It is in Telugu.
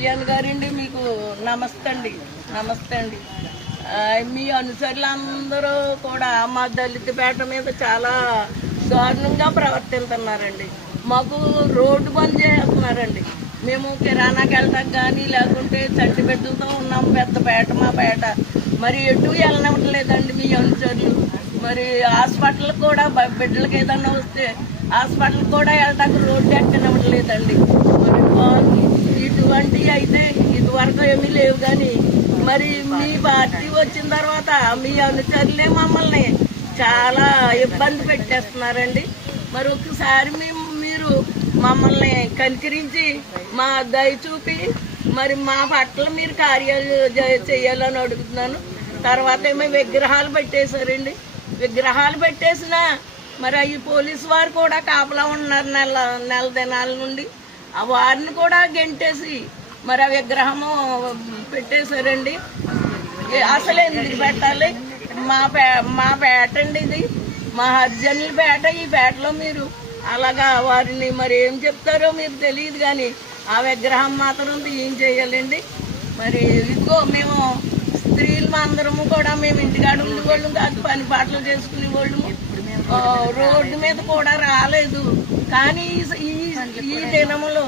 కళ్యాణ్ గారండి మీకు నమస్తే అండి నమస్తే అండి మీ అనుసరులందరూ కూడా మా దళితపేట మీద చాలా దారుణంగా ప్రవర్తిస్తున్నారండి మాకు రోడ్డు బంద్ చేస్తున్నారండి మేము కిరాణాకి వెళ్ళటం కానీ లేకుంటే చట్టి బిడ్డలతో ఉన్నాం పెద్ద పేట మా పేట మరి ఎటు వెళ్ళనివ్వట్లేదండి మీ అనుచరులు మరి హాస్పిటల్ కూడా బిడ్డలకి ఏదన్నా వస్తే హాస్పిటల్ కూడా వెళ్ళటానికి రోడ్డు ఎక్కనివ్వట్లేదండి ఇటువంటివి అయితే ఇదివరకు ఏమీ లేవు కానీ మరి మీ పార్టీ వచ్చిన తర్వాత మీ అనుచరులే మమ్మల్ని చాలా ఇబ్బంది పెట్టేస్తున్నారండి మరి ఒకసారి మేము మీరు మమ్మల్ని కనికరించి మా దయ చూపి మరి మా పట్ల మీరు కార్యాలు చేయాలని అడుగుతున్నాను తర్వాత ఏమో విగ్రహాలు పెట్టేశారండి విగ్రహాలు పెట్టేసినా మరి ఈ పోలీసు వారు కూడా కాపలా ఉన్నారు నెల నెల దినాల నుండి ఆ వారిని కూడా గెంటేసి మరి ఆ విగ్రహము పెట్టేశారండి అసలు ఎందుకు పెట్టాలి మా పే మా పేట అండి ఇది మా హర్జన్ల పేట ఈ పేటలో మీరు అలాగా వారిని మరి ఏం చెప్తారో మీరు తెలియదు కానీ ఆ విగ్రహం మాత్రం ఏం చేయాలండి మరి ఇదిగో మేము స్త్రీలు అందరము కూడా మేము ఇంటికాడ ఉండేవాళ్ళం కాదు పని పాటలు చేసుకునేవాళ్ళము రోడ్డు మీద కూడా రాలేదు కానీ ఈ దినములో